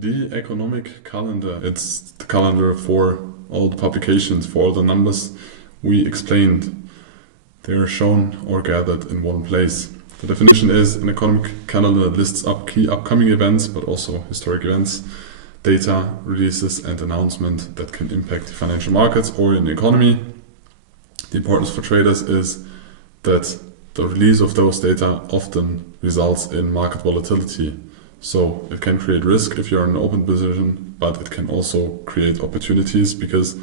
The economic calendar, it's the calendar for all the publications, for all the numbers we explained. They are shown or gathered in one place. The definition is an economic calendar that lists up key upcoming events, but also historic events, data, releases and announcements that can impact the financial markets or in the economy. The importance for traders is that the release of those data often results in market volatility. So it can create risk if you're in an open position, but it can also create opportunities because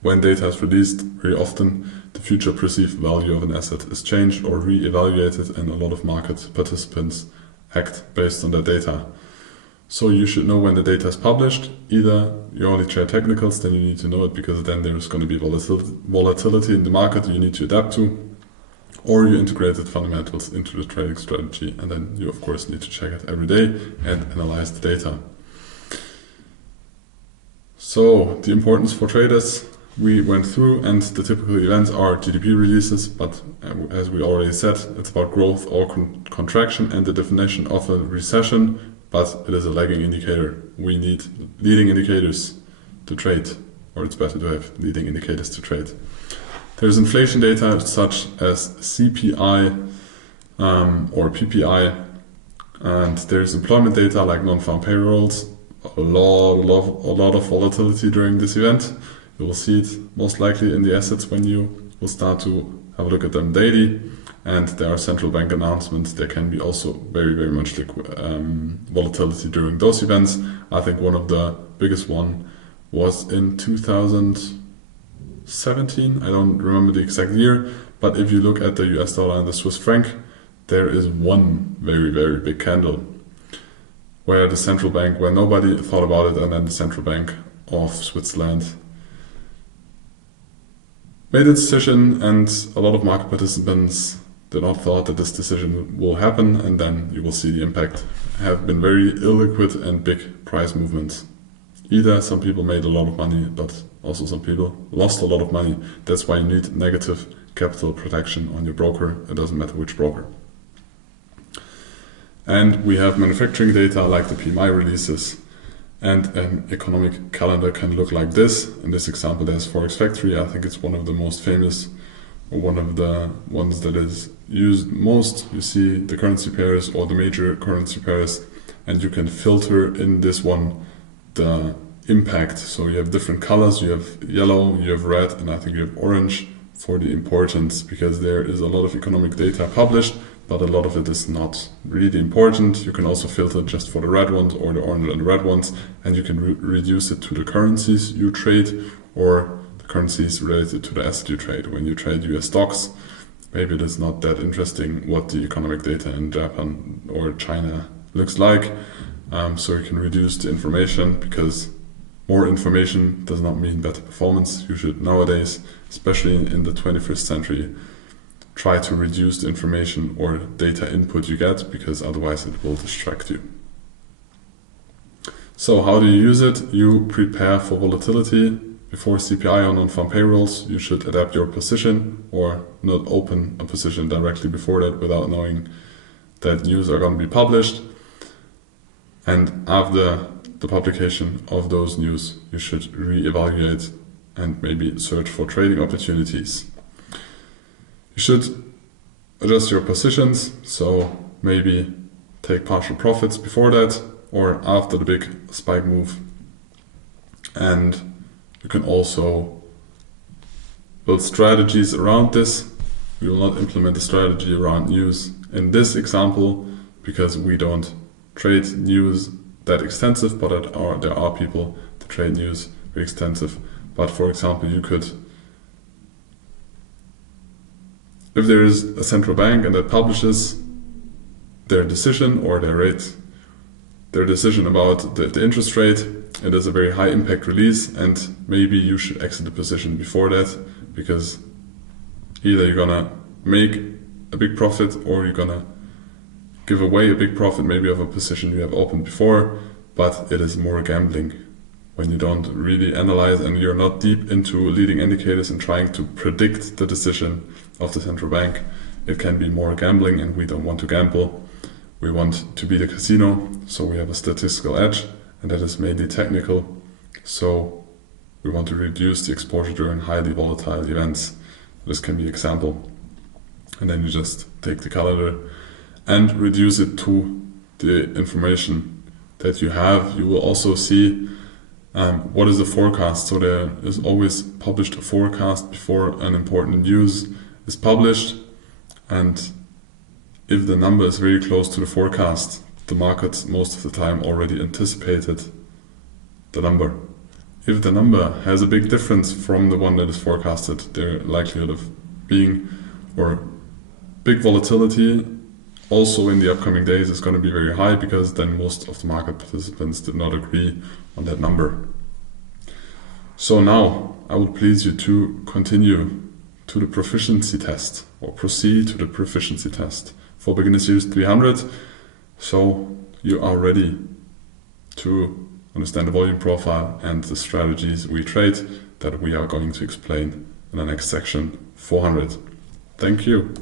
when data is released, very often the future perceived value of an asset is changed or re-evaluated, and a lot of market participants act based on that data. So you should know when the data is published. Either you only trade technicals, then you need to know it because then there's going to be volatility in the market you need to adapt to, or you integrated fundamentals into the trading strategy, and then you of course need to check it every day and analyze the data. So the importance for traders we went through, and the typical events are GDP releases, but as we already said, it's about growth or contraction and the definition of a recession, but it is a lagging indicator. We need leading indicators to trade, or it's better to have leading indicators to trade. There's inflation data such as CPI or PPI, and there's employment data like non-farm payrolls. A lot of volatility during this event. You will see it most likely in the assets when you will start to have a look at them daily. And there are central bank announcements. There can be also very much volatility during those events. I think one of the biggest one was in 2017. I don't remember the exact year, but if you look at the US dollar and the Swiss franc, there is one very big candle where the central bank, where nobody thought about it, and then the central bank of Switzerland made a decision, and a lot of market participants did not thought that this decision will happen, and then you will see the impact. Have been very illiquid and big price movements. Either some people made a lot of money, but also some people lost a lot of money. That's why you need negative capital protection on your broker. It doesn't matter which broker. And we have manufacturing data like the PMI releases, and an economic calendar can look like this. In this example, there's Forex Factory. I think it's one of the most famous, or one of the ones that is used most. You see the currency pairs or the major currency pairs, and you can filter in this one the impact. So you have different colors. You have yellow, you have red, and I think you have orange for the importance, because there is a lot of economic data published, but a lot of it is not really important. You can also filter just for the red ones or the orange and the red ones, and you can reduce it to the currencies you trade or the currencies related to the asset you trade. When you trade US stocks, maybe it is not that interesting what the economic data in Japan or China looks like. So you can reduce the information, because more information does not mean better performance. You should nowadays, especially in the 21st century, try to reduce the information or data input you get, because otherwise it will distract you. So how do you use it? You prepare for volatility. Before CPI or non-farm payrolls, you should adapt your position, or not open a position directly before that without knowing that news are going to be published. And after the publication of those news, you should re-evaluate and maybe search for trading opportunities. You should adjust your positions, so maybe take partial profits before that or after the big spike move. And you can also build strategies around this. We will not implement a strategy around news in this example, because we don't trade news that extensive, but there are people that trade news very extensive. But for example, you could, if there is a central bank and that publishes their decision or their decision about the interest rate, it is a very high impact release, and maybe you should exit the position before that, because either you're gonna make a big profit or you're gonna give away a big profit maybe of a position you have opened before, but it is more gambling when you don't really analyze and you're not deep into leading indicators and trying to predict the decision of the central bank. It can be more gambling, and we don't want to gamble. We want to be the casino, so we have a statistical edge, and that is mainly technical. So we want to reduce the exposure during highly volatile events. This can be example. And then you just take the calendar and reduce it to the information that you have. You will also see what is the forecast. So there is always published a forecast before an important news is published. And if the number is very close to the forecast, the market most of the time already anticipated the number. If the number has a big difference from the one that is forecasted, the likelihood of being or big volatility also in the upcoming days is going to be very high, because then most of the market participants did not agree on that number. So now I would please you to continue to the proficiency test, or proceed to the proficiency test for Beginner Series 300. So you are ready to understand the volume profile and the strategies we trade that we are going to explain in the next section 400. Thank you.